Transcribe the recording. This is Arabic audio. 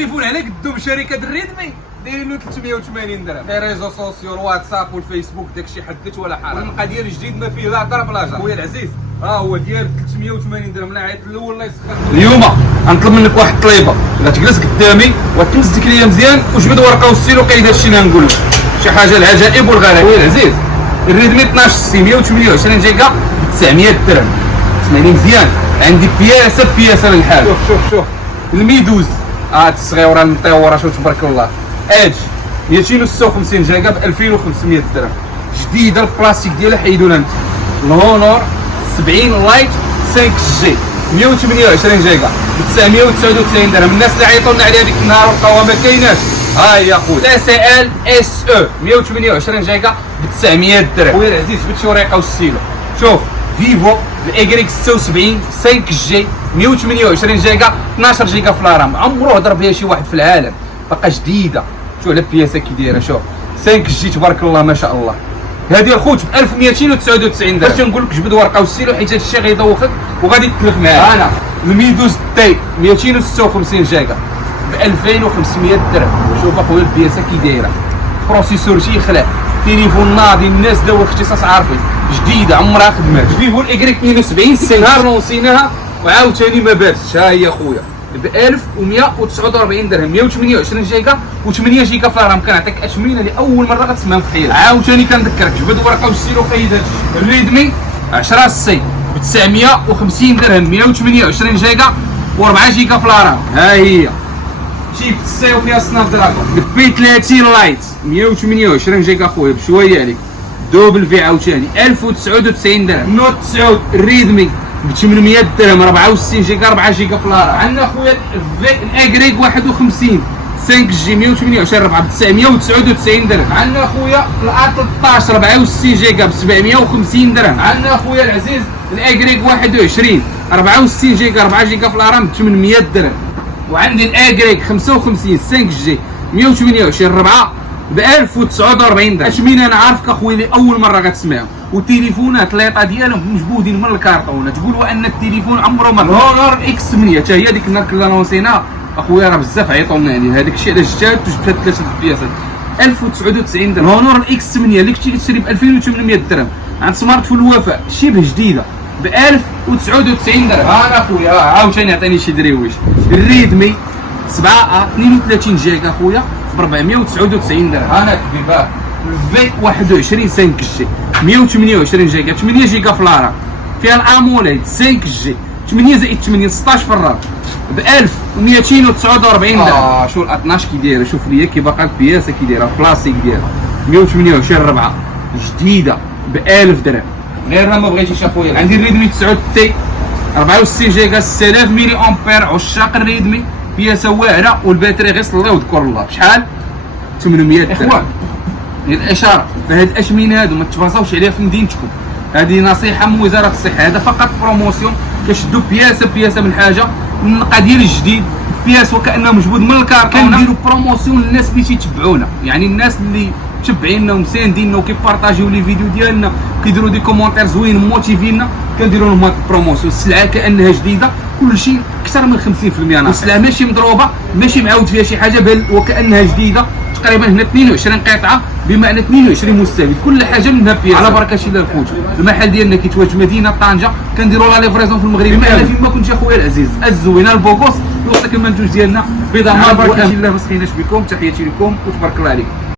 التليفون على قدو شركه الريدمي دايرين له 380 درهم. لي ريزو سوسيو الواتساب والفيسبوك داكشي حدث ولا حرج. والنقا ديال الجديد ما فيه لا ضرب لا جر. خويا العزيز ها هو ديال 380 درهم. لا عيط الاول الله يسخر. اليوم غنطلب منك واحد الطليبه، غتجلس قدامي وتمسك ليا مزيان وجبد ورقه والسيلو قيد هادشي اللي غنقول لك. شي حاجه العجائب والغرائب. خويا العزيز الريدمي 12 سي 128 جيجا ب 900 درهم. اسمعني مزيان، عندي بياسه للحال. شوف الميدوز الصغيره المطيوره شوف تبارك الله. ايدج 256 جيجا ب 2500 درهم جديده. البلاستيك ديالها حيدوا لها انت. الهونور 70 لايت 5 جي 128 جيجا ب 999 درهم. الناس اللي عيطوا لنا عليها ديك النهار ولقاوها ما كايناش، ها هي خويا لا سي ال اس او 128 جيجا ب 900 درهم. خويا العزيز جبت شي ورقه والسيلو. شوف فيفو الايكريك 76 5 جي 128 جيجا 12 جيجا في الرام. عمرو هضر بها شي واحد في العالم، باقا جديده. شوف على البياسه كي دايره، شوف 5 جي تبارك الله ما شاء الله. هذه الخوت ب 1299 درهم. باش نقول لك جبد ورقه والسيلو حيت هذا الشيء غيدوخك وغادي تتلف معاك. انا الميدوز تي 256 جيجا ب 2500 درهم. شوف اخويا البياسه كي دايره، بروسيسور شي يخلع، تليفون ناضي، الناس داو الاختصاص عارفين، جديده عمرها خدمات. فيفو الايكريك 72 سي نهار لونسيناها وعاوتاني ما باتش. ها هي خويا ب 1149 درهم 128 جيجا و8 جيجا في الرام. كنعطيك اثمنه لاول مره غتسمعهم في حياتك. عاوتاني كنذكرك جبد ورقه والسيلو قيد هادشي. الريدمي 10 سي ب 950 درهم 128 جيجا و4 جيجا في الرام. ها هي شيب السي وفيها سناب دراجون. البي 30 لايت 128 جيجا خويا بشويه عليك. دوبل في عاوتاني 1099 درهم. نوت 9 الريدمي ب 800 درهم 64 جيجا 4 جيجا في الرام. عندنا خويا الايكريك 51 5 جي 128 4 ب 999 درهم. عندنا خويا الA 13 64 جيجا ب 750 درهم. عندنا خويا العزيز الايكريك 21 64 جيجا 4 جيجا في الرام ب 800 درهم. وعندي الايكريك 55 5 جي 128 4 ب 1049 درهم. اثمنه انا عارفك اخويا لاول مره غتسمعهم. والتليفونات ليطا ديالهم مجبودين من الكارطونه، تقولوا ان التليفون عمره ما. الهونور اكس 8 حتى هي ديك النهار كنا لونسيناها اخويا راه بزاف عيطوا لنا عليه. هذاك الشيء علاش جات وجبت 3 بياسات 1099 درهم. الهونور الاكس 8 اللي كنتي كتشري ب 2800 درهم عند سمارت فون الوفاء شبه جديده ب 1099 درهم. انا اخويا عاوتاني عطيني شي دريويش. الريدمي 7 32 جيجا اخويا ب 499 درهم. انا كبيبه في 21 5 جي 128 جيجا 8 جيجا في الرام. فيها الاموليد 5 جي 8 زائد 8 16 في الرام ب 1249 درهم. شو ال 12 كي دايره، شوف ليا كي باقا البياسه كي دايره البلاستيك ديالها 128 4 جديده ب 1000 درهم. غير ما بغيتيش اخويا. عندي الريدمي 9 تي 64 جيجا 6000 ملي امبير. عشاق الريدمي بياسه واعره والباتري غير صلي وذكر الله بشحال 800 درهم. اخوان الاشاره فهاد الاثمنه هادو ما تبازاوش عليها في مدينتكم. هذه نصيحه من وزاره الصحه. هذا فقط بروموسيون كنشدوا بياسه من حاجه النقا ديال الجديد بياس وكانه مجبود من الكارطون. كنديروا بروموسيون للناس اللي تيتبعونا، يعني الناس اللي متبعيننا ومسانديننا وكيبارطاجيو لي فيديو ديالنا وكيديروا دي كومونتير زوين موتيفينا. كنديروا لهم هاد البروموسيون. السلعه كانها جديده، كل شيء اكثر من 50% ناقص. السلعه ماشي مضروبه، ماشي معاود فيها شي حاجه، بل وكانها جديده. تقريبا هنا 22 قطعه بمعنى 22 مستفيد، كل حاجه منها بياس. على بركه الله الخوت. المحل ديالنا كيتواجد مدينه طنجه، كنديروا لا ليفريزون في المغرب. بمعنى فين ما كنتي اخويا العزيز الزوينه البوكوس يوصلك المنتوج ديالنا بضمان. بركه الله ما سخيناش بكم. تحياتي لكم وتبارك الله عليكم.